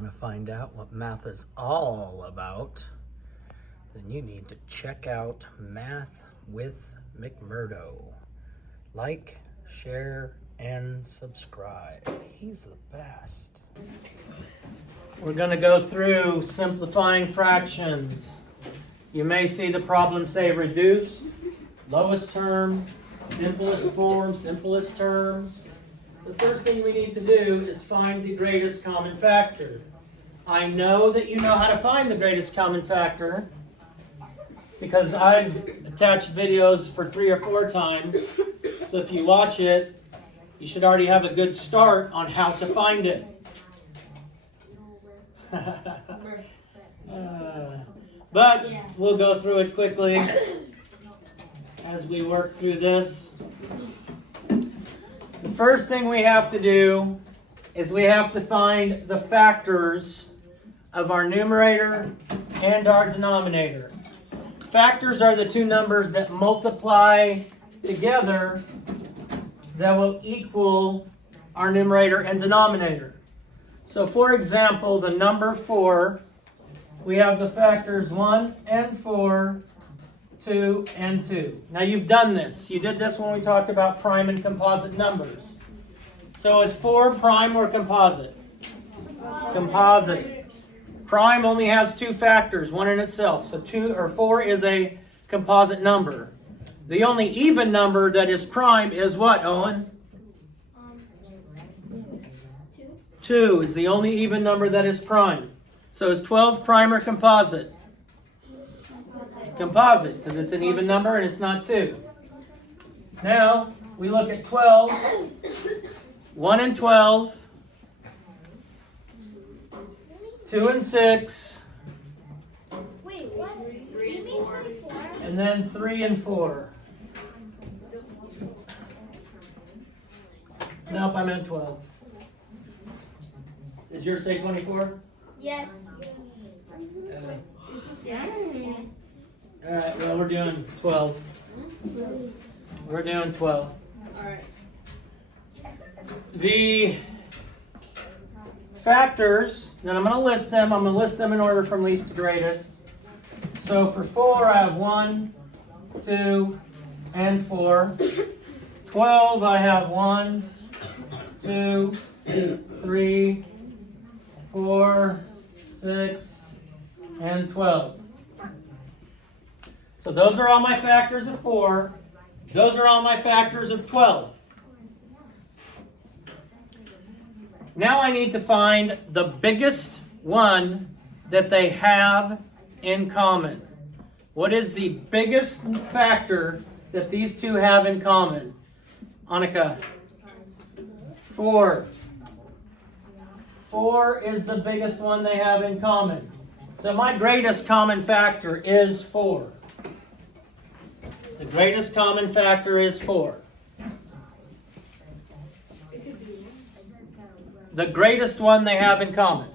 want to find out what math is all about, then you need to check out Math with McMurdo. Like, share, and subscribe. He's the best. We're going to go through simplifying fractions. You may see the problem say reduced, lowest terms, simplest form, simplest terms. The first thing we need to do is find the greatest common factor. I know that you know how to find the greatest common factor because I've attached videos for 3 or 4 times. So if you watch it, you should already have a good start on how to find it. But we'll go through it quickly as we work through this. The first thing we have to do is we have to find the factors of our numerator and our denominator. Factors are the two numbers that multiply together that will equal our numerator and denominator. So for example, the number 4, we have the factors 1 and 4, 2 and 2. Now you've done this. You did this when we talked about prime and composite numbers. So is 4 prime or composite? Composite. Prime only has 2 factors, one in itself. So 4 is a composite number. The only even number that is prime is what, Owen? 2 is the only even number that is prime. So is 12 prime or composite? Composite, because it's an even number and it's not 2. Now, we look at 12. 1 and 12. 2 and 6. Wait, what? 3 and 4. And then 3 and 4. Nope, I meant 12. Did yours say 24? Yes. Alright, well, we're doing 12. We're doing 12. Alright. The factors, and I'm going to list them. I'm going to list them in order from least to greatest. So for 4, I have 1, 2, and 4. 12, I have 1, 2, 3, 4, 6, and 12. So those are all my factors of 4. Those are all my factors of 12. Now I need to find the biggest one that they have in common. What is the biggest factor that these two have in common? Annika. 4. 4 is the biggest one they have in common. So my greatest common factor is 4. The greatest common factor is 4. The greatest one they have in common.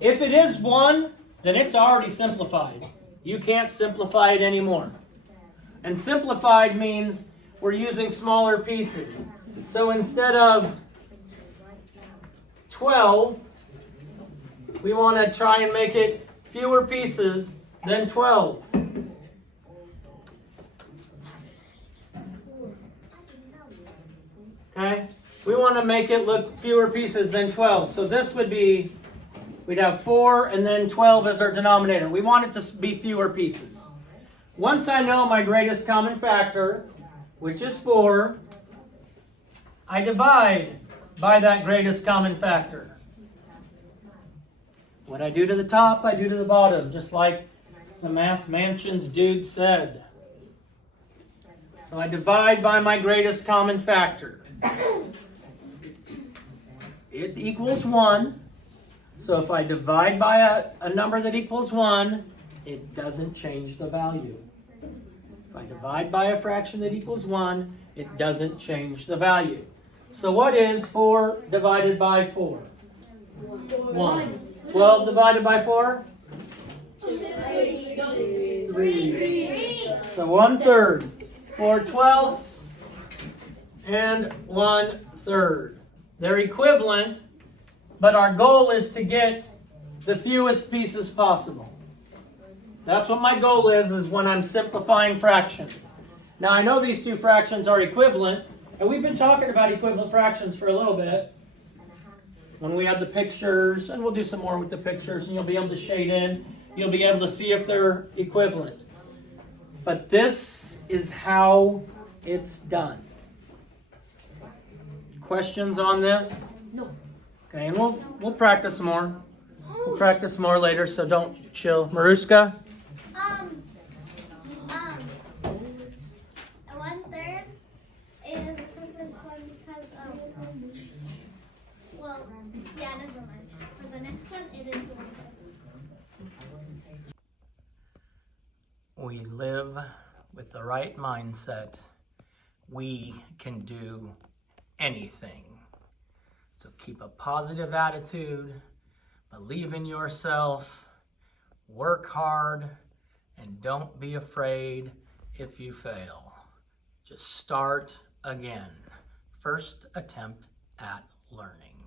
If it is 1, then it's already simplified. You can't simplify it anymore. And simplified means we're using smaller pieces. So instead of 12, we want to try and make it fewer pieces than 12. Okay? We want to make it look fewer pieces than 12. So this would be, we'd have 4 and then 12 as our denominator. We want it to be fewer pieces. Once I know my greatest common factor, which is 4, I divide by that greatest common factor. What I do to the top, I do to the bottom, just like the Math Mansions dude said. So I divide by my greatest common factor. It equals 1. So if I divide by a number that equals 1, it doesn't change the value. If I divide by a fraction that equals 1, it doesn't change the value. So what is 4 divided by 4? 1. 12 divided by 4? 3. So 1/3. 4 twelfths and 1/3. They're equivalent, but our goal is to get the fewest pieces possible. That's what my goal is when I'm simplifying fractions. Now I know these two fractions are equivalent, and we've been talking about equivalent fractions for a little bit. When we have the pictures, and we'll do some more with the pictures, and you'll be able to shade in. You'll be able to see if they're equivalent. But this is how it's done. Questions on this? No. Okay, and we'll practice more. We'll practice more later, so don't chill. Maruska? 1/3 is this one because well, yeah, never mind. For the next one, it is 1/3. We live with the right mindset. We can do anything. So keep a positive attitude, believe in yourself, work hard, and don't be afraid if you fail. Just start again. First attempt at learning.